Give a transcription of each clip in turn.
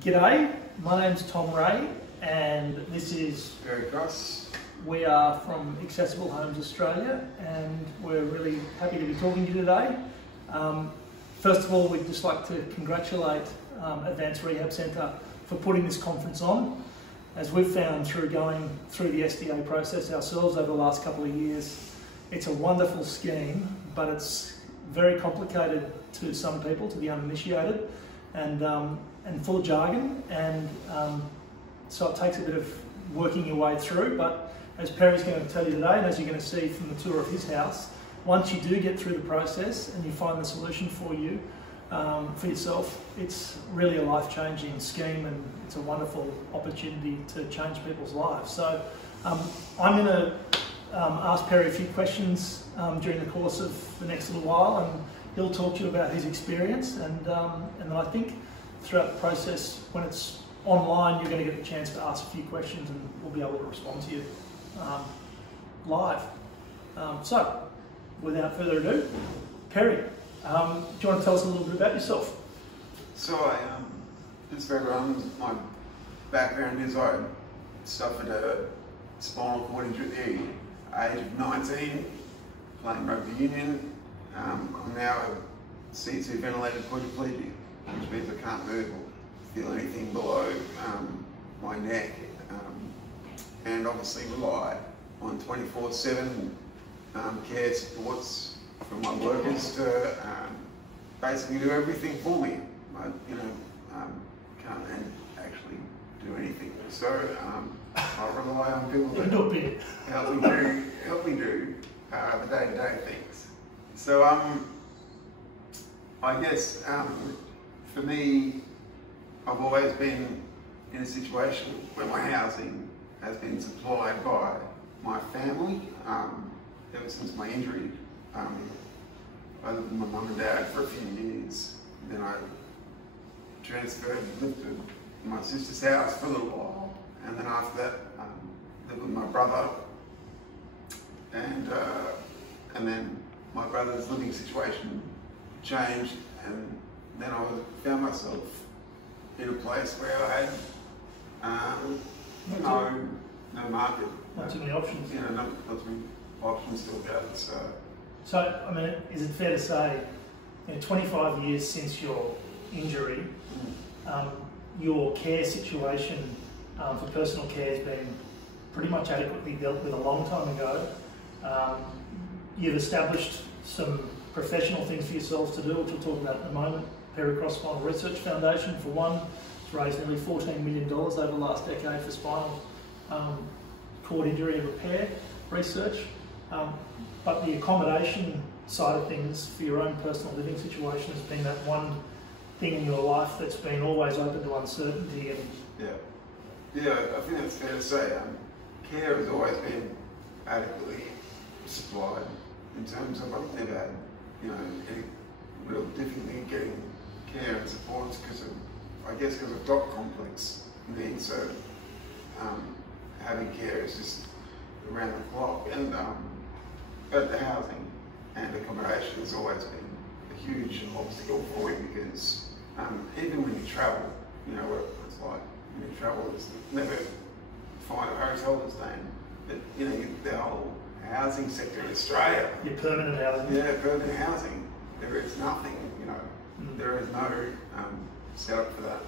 G'day, my name's Tom Ray and this is Very cross. We are from Accessible Homes Australia and we're really happy to be talking to you today. First of all, we'd just like to congratulate Advanced Rehab Centre for putting this conference on. As we've found through going through the SDA process ourselves over the last couple of years, it's a wonderful scheme, but it's very complicated to some people, to the uninitiated, and full of jargon, and so it takes a bit of working your way through. But as Perry's going to tell you today, and as you're going to see from the tour of his house, once you do get through the process and you find the solution for you, for yourself, it's really a life-changing scheme and it's a wonderful opportunity to change people's lives. So I'm going to ask Perry a few questions during the course of the next little while, and he'll talk to you about his experience, and then I think throughout the process, when it's online, you're going to get the chance to ask a few questions and we'll be able to respond to you live. So, without further ado, Perry, do you want to tell us a little bit about yourself? So just for everyone, my background is I suffered a spinal cord injury at the age of 19, playing rugby union. I'm now a C2 ventilated quadriplegic, which means I can't move or feel anything below my neck, and obviously rely on 24/7 care supports from my workers to basically do everything for me. I can't actually do anything, so I rely on people to help me do the day-to-day things. So I guess for me, I've always been in a situation where my housing has been supplied by my family ever since my injury. I lived with my mum and dad for a few years, then I transferred and lived at my sister's house for a little while, and then after that lived with my brother, and then my brother's living situation changed, and then I found myself in a place where I had no market. Not too many options. Not too many options to look at. So, I mean, is it fair to say, 25 years since your injury, your care situation for personal care has been pretty much adequately dealt with a long time ago. You've established some professional things for yourselves to do, which we'll talk about in a moment. Perry Cross Spinal Research Foundation, for one, has raised nearly $14 million over the last decade for spinal cord injury and repair research. But the accommodation side of things for your own personal living situation has been that one thing in your life that's been always open to uncertainty. And yeah, I think that's fair to say. Care has always been adequately supplied in terms of I've never had any real difficulty getting care and supports because I've got complex needs, so having care is just around the clock, and but the housing and accommodation has always been a huge obstacle for me because even when you travel, what it's like when you travel is never find a hotel to stay in, but the whole housing sector in Australia. Your permanent housing. Yeah, permanent housing. There is nothing, there is no setup for that.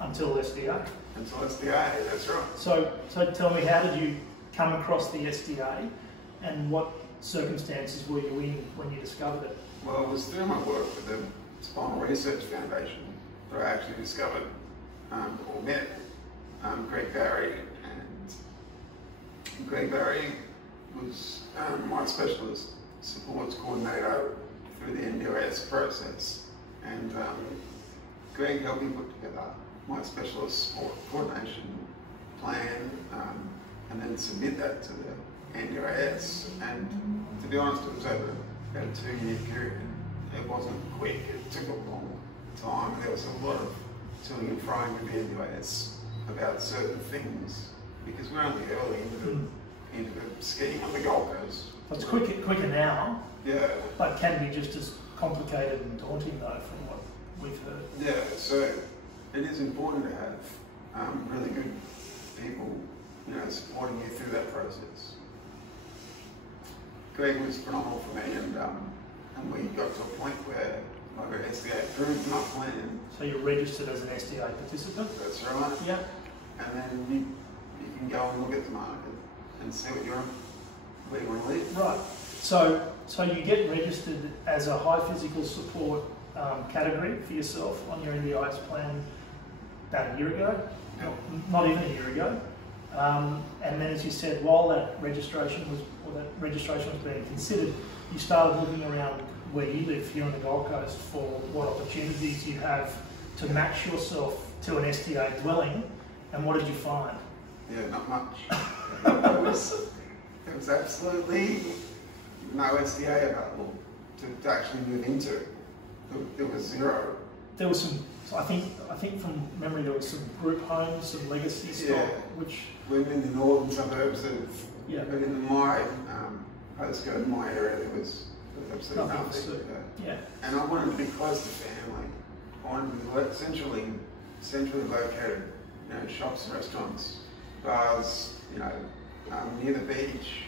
Until SDA. Until SDA, that's right. So tell me, how did you come across the SDA and what circumstances were you in when you discovered it? Well, it was through my work with the Spinal Research Foundation that I actually discovered or met Greg Barry, and Greg Barry was my specialist supports coordinator through the NDIS process, and Greg helped me put together my specialist support coordination plan and then submit that to the NDIS, and to be honest, it was over about a 2-year period. It wasn't quick, it took a long time, and there was a lot of toing and froing with the NDIS about certain things because we're only early into the scheme on the Gold Coast. So it's quicker now, yeah, but can be just as complicated and daunting though from what we've heard. Yeah, so it is it's important to have really good people, you know, supporting you through that process. Greg was phenomenal for me, and we got to a point where I got SDA approved my plan. So you're registered as an SDA participant? That's right. Yeah. And then you can go and look at the market and see where you want to live. Right. So you get registered as a high physical support category for yourself on your NDIS plan about a year ago, not even a year ago. And then, as you said, while that registration was being considered, you started looking around where you live here on the Gold Coast for what opportunities you have to match yourself to an SDA dwelling. And what did you find? Yeah, not much. There was absolutely no SDA available to actually move into. There was zero. There was some. I think from memory there was some group homes, some legacy stock, which we're in the northern suburbs of. Yeah. But in my postcode, in my area, there was absolutely nothing. Yeah. And I wanted to be close to family. I wanted to be centrally located. You know, shops, restaurants, bars. You know, near the beach.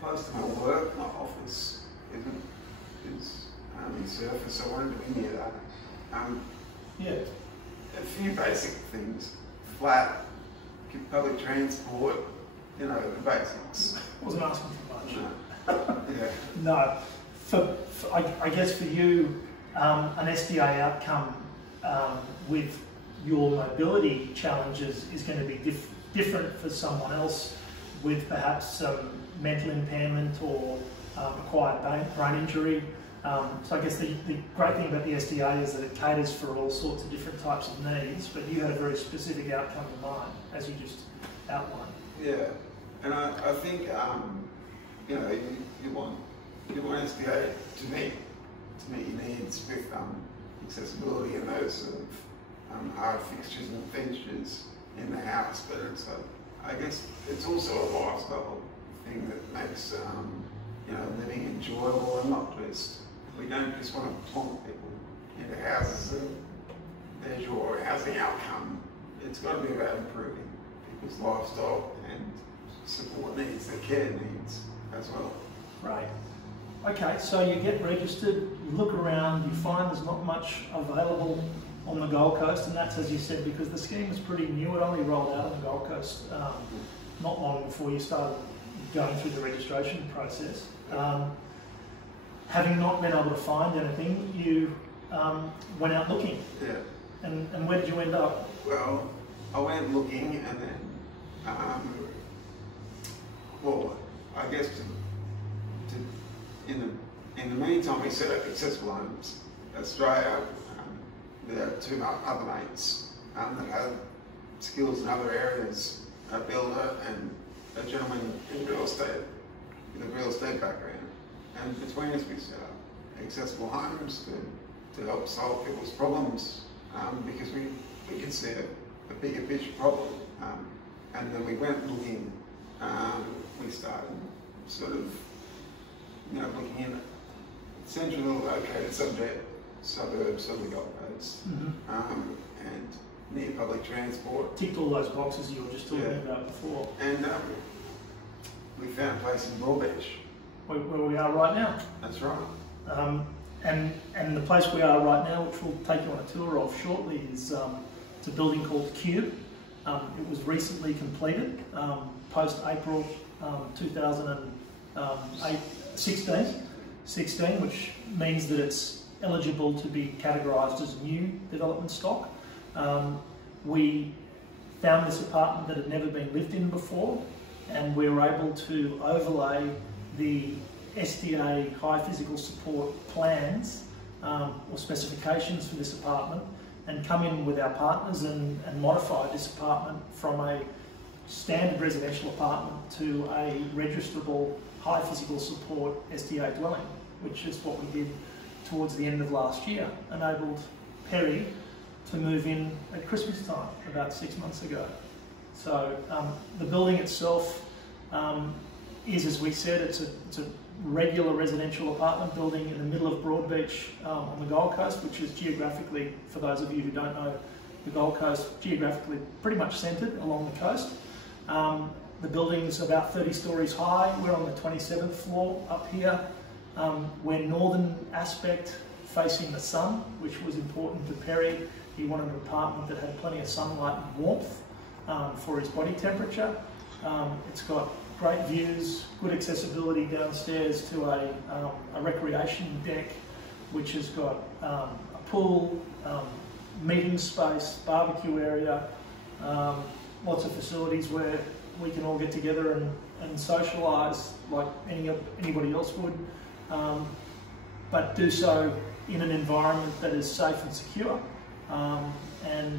Close to my work, my office is in Surface, so I wanted to be near that. Yeah. A few basic things: flat, public transport. You know, the basics. Wasn't asking too much. No. Yeah. No. I guess for you, an SDA outcome with your mobility challenges is going to be different for someone else with perhaps some mental impairment or acquired brain injury. So I guess the great thing about the SDA is that it caters for all sorts of different types of needs, but you had a very specific outcome in mind, as you just outlined. Yeah, and I think you know, you want SDA to meet your needs with accessibility and those sort of hard fixtures and fixtures in the house, but I guess it's also a lifestyle thing that makes you know, living enjoyable, and not just, we don't just want to plonk people into houses and there's your housing outcome. It's got to be about improving people's lifestyle and support needs, their care needs as well. Right. Okay, so you get registered, you look around, you find there's not much available on the Gold Coast, and that's, as you said, because the scheme is pretty new. It only rolled out on the Gold Coast not long before you started going through the registration process. Having not been able to find anything, you went out looking. Yeah. And where did you end up? Well, I went looking, and then, well, I guess in the meantime, we set up Accessible Homes Australia. There are two other mates that have skills in other areas, a builder and a gentleman in real estate with a real estate background. And between us, we set up Accessible Homes to help solve people's problems because we could see a bigger picture problem. And then we went looking, we started sort of, you know, looking in centrally located suburbs of the Gold Coast, and near public transport. Ticked all those boxes you were just talking about before. And we found a place in Broadbeach. Where we are right now. That's right. And the place we are right now, which we'll take you on a tour of shortly, is it's a building called Cube. It was recently completed, post-April 2016, which means that it's eligible to be categorised as new development stock. We found this apartment that had never been lived in before, and we were able to overlay the SDA high physical support plans or specifications for this apartment and come in with our partners and modify this apartment from a standard residential apartment to a registrable high physical support SDA dwelling, which is what we did towards the end of last year, enabled Perry to move in at Christmas time about 6 months ago. So the building itself is, as we said, it's a regular residential apartment building in the middle of Broadbeach on the Gold Coast, which is geographically, for those of you who don't know the Gold Coast, geographically pretty much centred along the coast. The building's about 30 stories high. We're on the 27th floor up here. We're northern aspect, facing the sun, which was important to Perry. He wanted an apartment that had plenty of sunlight and warmth for his body temperature. It's got great views, good accessibility downstairs to a recreation deck, which has got a pool, meeting space, barbecue area, lots of facilities where we can all get together and socialise like anybody else would, but do so in an environment that is safe and secure. And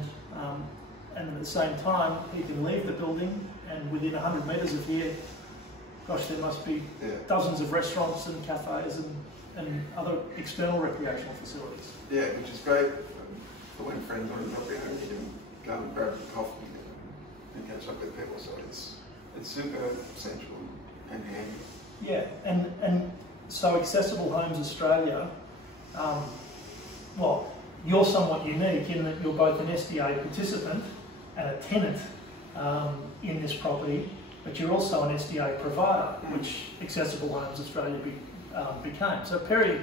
at the same time, he can leave the building, and within 100 metres of here, gosh, there must be dozens of restaurants and cafes and other external recreational facilities. Yeah, which is great for when friends are in the property and you can go and grab a coffee and catch up with people. So it's super central and handy. Yeah, and so Accessible Homes Australia, well, you're somewhat unique in that you're both an SDA participant and a tenant in this property, but you're also an SDA provider, which Accessible Homes Australia became. So Perry,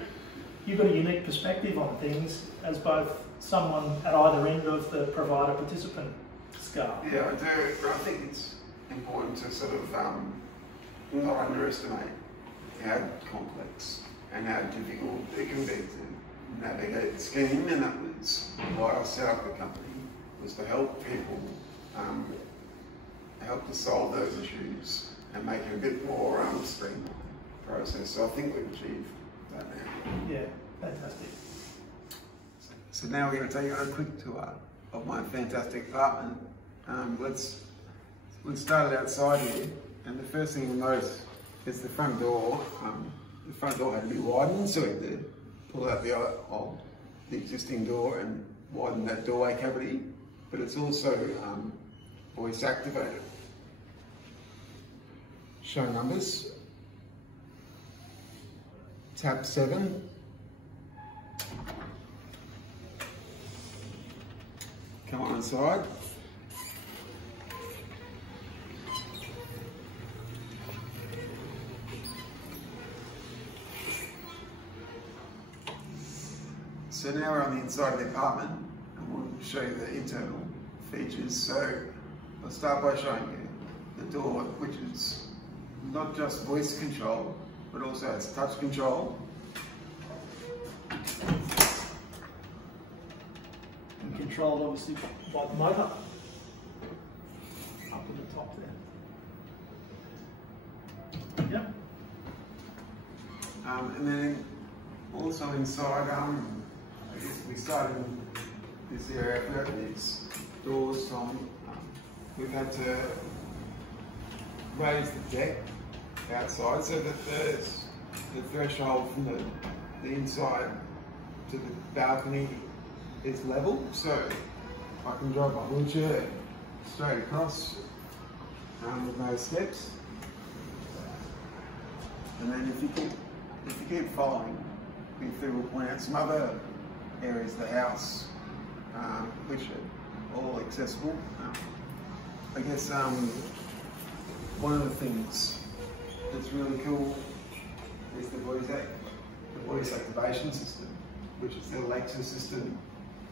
you've got a unique perspective on things as both someone at either end of the provider-participant scale. Yeah, I do. I think it's important to sort of not underestimate how complex and how difficult it can be to navigate the scheme, and that was why I set up the company, was to help people, help to solve those issues and make it a bit more streamlined process. So I think we've achieved that now. Yeah, fantastic. So now we're going to take you on a quick tour of my fantastic apartment. We'll start it outside here, and the first thing you'll notice is the front door. The front door had to be widened, so we had to pull out the existing door and widen that doorway cavity, but it's also voice activated. Show numbers. Tab 7. Come on inside. So now we're on the inside of the apartment, and we'll show you the internal features. So I'll start by showing you the door, which is not just voice control, but also it's touch control. And controlled obviously by the motor up at the top there. Yep. And then also inside, I guess we started in this area. We opened these doors from, we've had to raise the deck outside so that the threshold from the inside to the balcony is level, so I can drive my wheelchair straight across with no steps. And then if you keep following, we'll point out some other areas of the house which are all accessible. I guess one of the things that's really cool is the voice activation system, which is the Alexa system,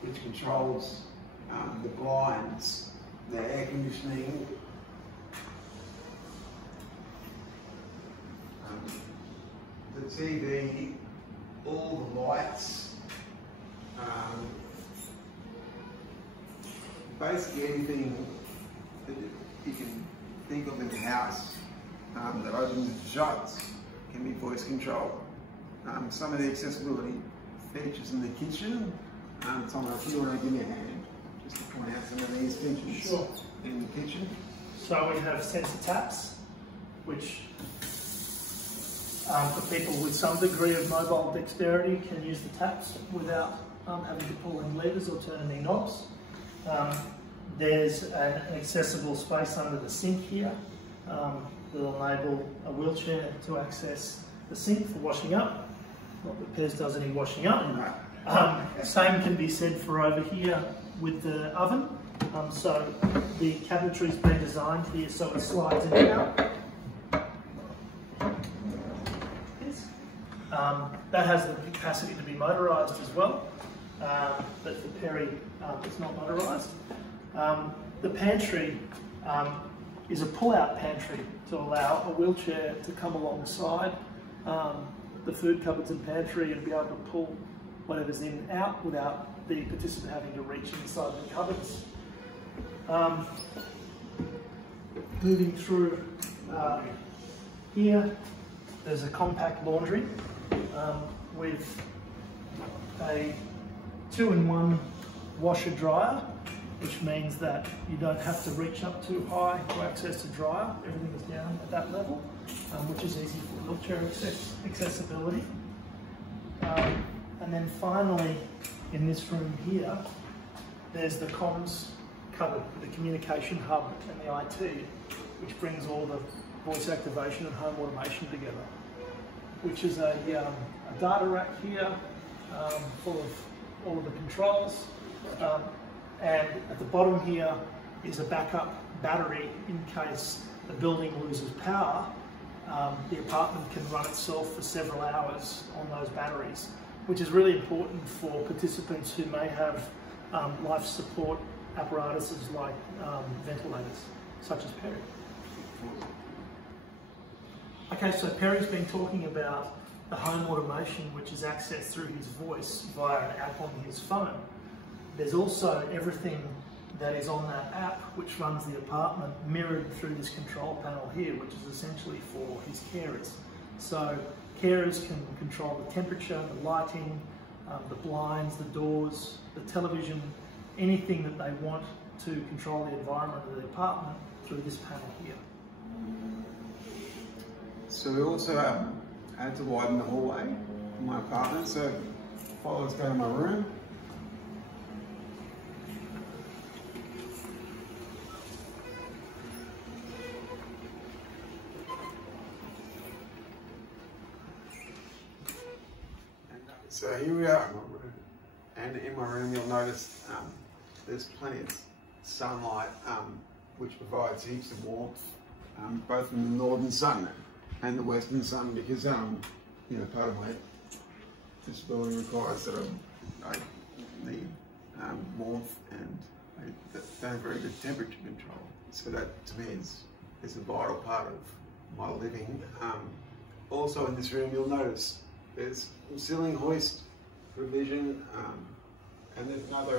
which controls the blinds, the air conditioning, the TV, all the lights, basically anything that you can think of in the house that opens and shuts can be voice controlled. Some of the accessibility features in the kitchen. Tom, if you want to give me a hand, just to point out some of these features in the kitchen. So we have sensor taps, which for people with some degree of mobile dexterity can use the taps without having to pull any levers or turn any knobs. There's an accessible space under the sink here that will enable a wheelchair to access the sink for washing up. Not that Pez does any washing up. Same can be said for over here with the oven. So the cabinetry's been designed here so it slides in and out. That has the capacity to be motorised as well, but for Perry it's not motorised. The pantry is a pull-out pantry to allow a wheelchair to come alongside the food cupboards and pantry and be able to pull whatever's in and out without the participant having to reach inside the cupboards. Moving through here, there's a compact laundry with a 2-in-1 washer dryer, which means that you don't have to reach up too high to access the dryer. Everything is down at that level, which is easy for wheelchair accessibility. And then finally, in this room here, there's the comms cupboard, the communication hub and the IT, which brings all the voice activation and home automation together, which is a data rack here full of all of the controls. And at the bottom here is a backup battery in case the building loses power. The apartment can run itself for several hours on those batteries, which is really important for participants who may have life support apparatuses like ventilators, such as Perry. Okay, so Perry's been talking about the home automation, which is accessed through his voice via an app on his phone. There's also everything that is on that app, which runs the apartment, mirrored through this control panel here, which is essentially for his carers. So carers can control the temperature, the lighting, the blinds, the doors, the television, anything that they want to control the environment of the apartment through this panel here. So we also had to widen the hallway in my apartment, so follow us down to my room. So here we are in my room, and in my room you'll notice there's plenty of sunlight, which provides heaps of warmth, both from the northern sun and the western sun, because you know, part of my disability requires that I need warmth and I don't have very good temperature control. So that to me is a vital part of my living. Also in this room you'll notice there's ceiling hoist provision, and there's another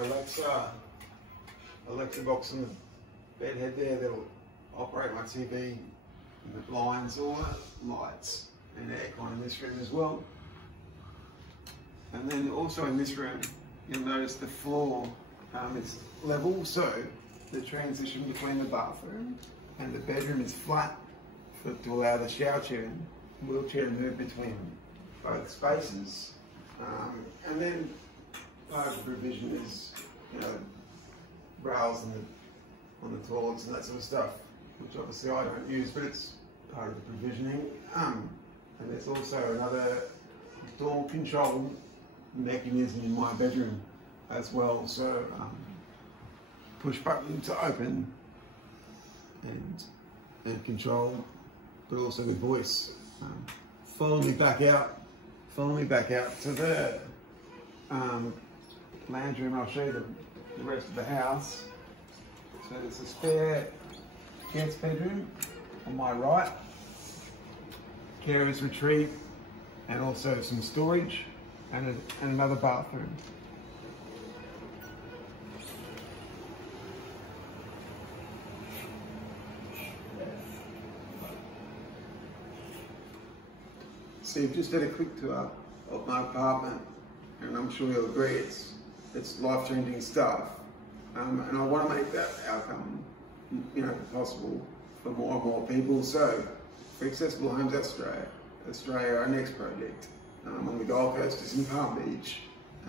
Alexa box on the bed head there that'll operate my TV, and the blinds, all the lights and aircon in this room as well. And then also in this room, you'll notice the floor is level, so the transition between the bathroom and the bedroom is flat to allow the shower chair and wheelchair to move between both spaces. And then part of the provision is, you know, rails on the toilets and that sort of stuff, which obviously I don't use, but it's part of the provisioning. And there's also another door control mechanism in my bedroom as well. So push button to open and control, but also with voice. Follow me back out to the lounge room. I'll show you the rest of the house. So there's a spare guest bedroom on my right, carer's retreat, and also some storage and another bathroom. So you've just had a quick tour of my apartment, and I'm sure you'll agree it's life-changing stuff. And I want to make that outcome, you know, possible for more and more people. So for Accessible Homes Australia, our next project on the Gold Coast is in Palm Beach,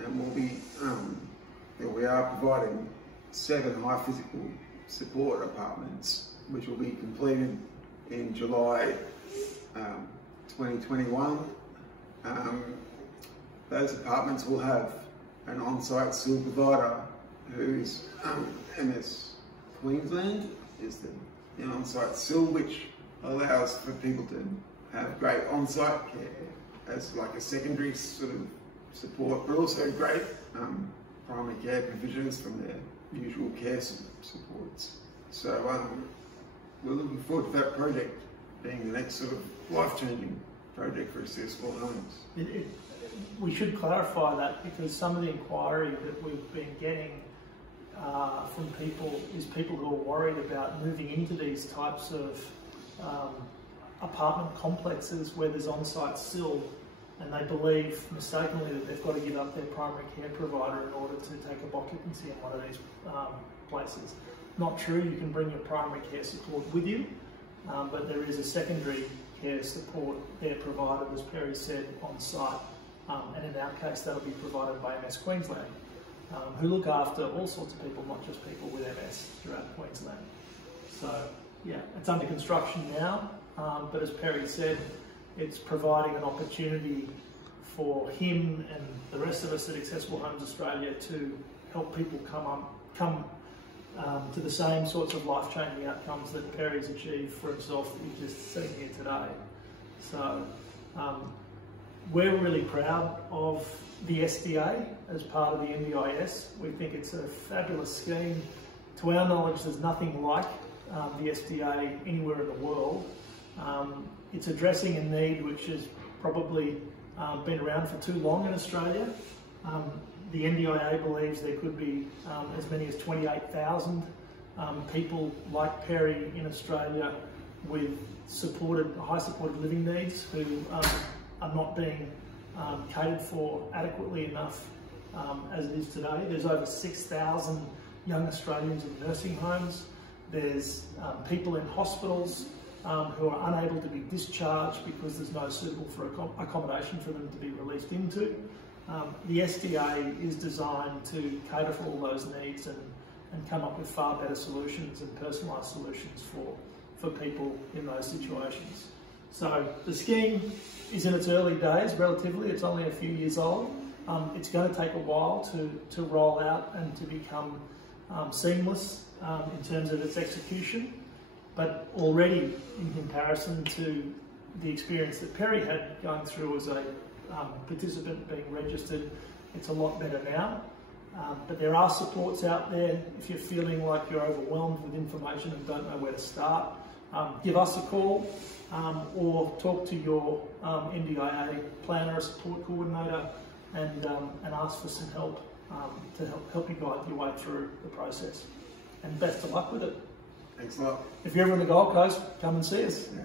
and we are providing 7 high physical support apartments, which will be completed in July 2021, those apartments will have an on-site sill provider who's MS Queensland is the on-site sill, which allows for people to have great on-site care as like a secondary sort of support, but also great primary care provisions from their usual care supports. So we're looking forward to that project being the next sort of life-changing project for accessible homes. We should clarify that, because some of the inquiry that we've been getting from people is people who are worried about moving into these types of apartment complexes where there's on-site sill, and they believe mistakenly that they've got to give up their primary care provider in order to take up occupancy in one of these places. Not true. You can bring your primary care support with you, but there is a secondary care support there provided, as Perry said, on site, and in our case that'll be provided by MS Queensland, who look after all sorts of people, not just people with MS throughout Queensland. So yeah, it's under construction now, but as Perry said, it's providing an opportunity for him and the rest of us at Accessible Homes Australia to help people come to the same sorts of life-changing outcomes that Perry's achieved for himself that you've just seen here today. So we're really proud of the SDA as part of the NDIS. We think it's a fabulous scheme. To our knowledge, there's nothing like the SDA anywhere in the world. It's addressing a need which has probably been around for too long in Australia. The NDIA believes there could be as many as 28,000 people like Perry in Australia with high supported living needs who are not being catered for adequately enough as it is today. There's over 6,000 young Australians in nursing homes. There's people in hospitals who are unable to be discharged because there's no suitable accommodation for them to be released into. The SDA is designed to cater for all those needs and come up with far better solutions and personalised solutions for people in those situations. So the scheme is in its early days, relatively. It's only a few years old. It's going to take a while to roll out and to become seamless in terms of its execution. But already, in comparison to the experience that Perry had going through as a participant being registered, it's a lot better now. But there are supports out there. If you're feeling like you're overwhelmed with information and don't know where to start, give us a call or talk to your NDIA planner or support coordinator and ask for some help to help you guide your way through the process. And best of luck with it. Thanks a lot. If you're ever on the Gold Coast, come and see us. Yeah.